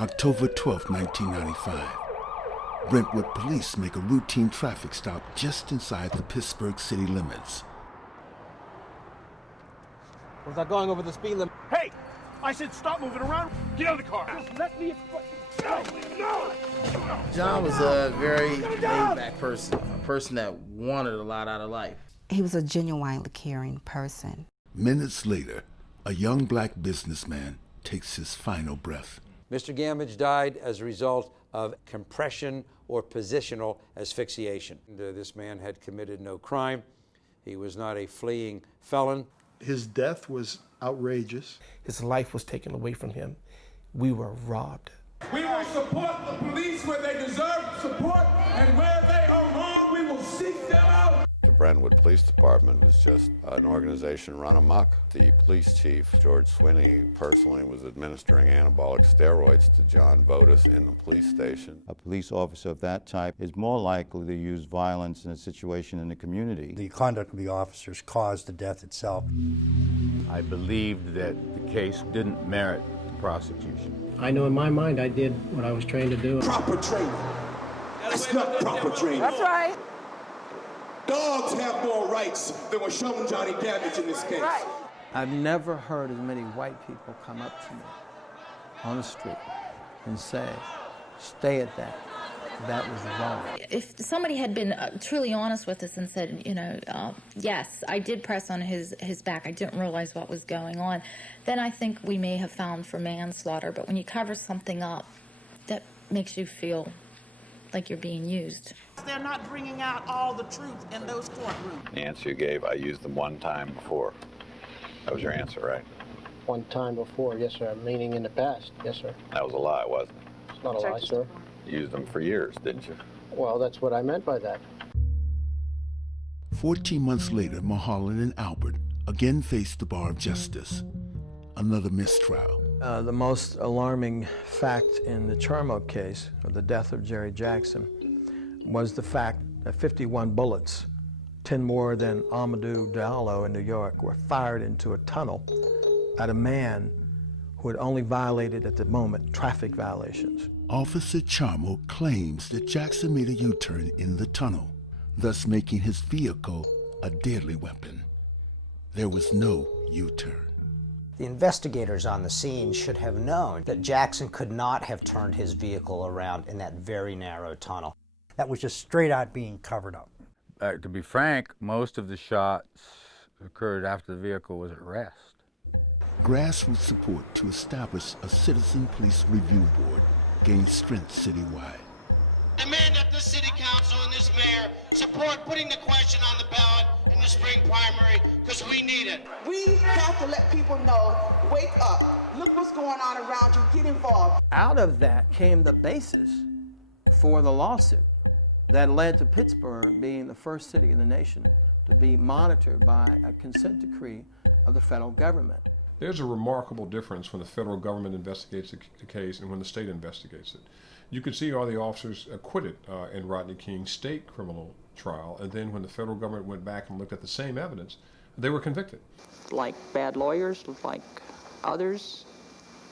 October 12, 1995. Brentwood police make a routine traffic stop just inside the Pittsburgh city limits. Was I going over the speed limit? Hey! I said stop moving around! Get out of the car! Just let me explain. No! John was a very laid-back person, a person that wanted a lot out of life. He was a genuinely caring person. Minutes later, a young black businessman takes his final breath. Mr. Gammage died as a result of compression or positional asphyxiation. This man had committed no crime. He was not a fleeing felon. His death was outrageous. His life was taken away from him. We were robbed. We will support the police where they deserve support, and where they are wrong, we will seek them out. The Brentwood Police Department was just an organization run amok. The police chief, George Swinney, personally was administering anabolic steroids to John Votis in the police station. A police officer of that type is more likely to use violence in a situation in the community. The conduct of the officers caused the death itself. I believed that the case didn't merit the prosecution. I know in my mind I did what I was trained to do. Proper training. That's not proper training. That's right. Dogs have more rights than was shown Jonny Gammage in this case. Right. I've never heard as many white people come up to me on the street and say, stay at that. That was wrong. If somebody had been truly honest with us and said, you know, yes, I did press on his back, I didn't realize what was going on, then I think we may have found for manslaughter. But when you cover something up, that makes you feel like you're being used. They're not bringing out all the truth in those courtrooms. The answer you gave, I used them one time before. That was your answer, right? One time before, yes, sir. Meaning in the past, yes, sir. That was a lie, wasn't it? It's not a lie, sir. You used them for years, didn't you? Well, that's what I meant by that. 14 months later, Mulholland and Albert again faced the bar of justice. Another mistrial. The most alarming fact in the Charmo case, of the death of Jerry Jackson, was the fact that 51 bullets, 10 more than Amadou Diallo in New York, were fired into a tunnel at a man who had only violated, at the moment, traffic violations. Officer Charmo claims that Jackson made a U-turn in the tunnel, thus making his vehicle a deadly weapon. There was no U-turn. The investigators on the scene should have known that Jackson could not have turned his vehicle around in that very narrow tunnel. That was just straight out being covered up. To be frank, most of the shots occurred after the vehicle was at rest. Grassroots support to establish a citizen police review board gained strength citywide. Demand that the city council and this mayor support putting the question on the ballot in the spring primary, because we need it. We have to let people know, wake up, look what's going on around you, get involved. Out of that came the basis for the lawsuit that led to Pittsburgh being the first city in the nation to be monitored by a consent decree of the federal government. There's a remarkable difference when the federal government investigates the case and when the state investigates it. You can see all the officers acquitted in Rodney King's state criminal trial, and then when the federal government went back and looked at the same evidence, they were convicted. Like bad lawyers, like others,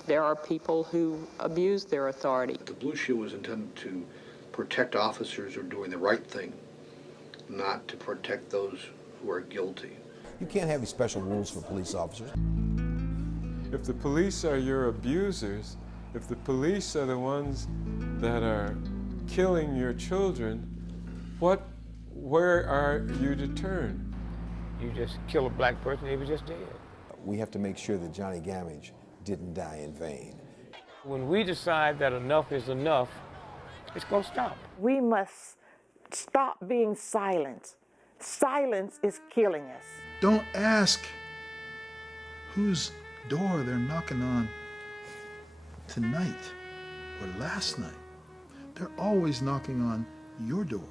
there are people who abuse their authority. The Blue Shield was intended to protect officers who are doing the right thing, not to protect those who are guilty. You can't have any special rules for police officers. If the police are your abusers, if the police are the ones that are killing your children, where are you to turn? You just kill a black person, he was just dead. We have to make sure that Jonny Gammage didn't die in vain. When we decide that enough is enough, it's going to stop. We must stop being silent. Silence is killing us. Don't ask whose door they're knocking on tonight or last night. They're always knocking on your door.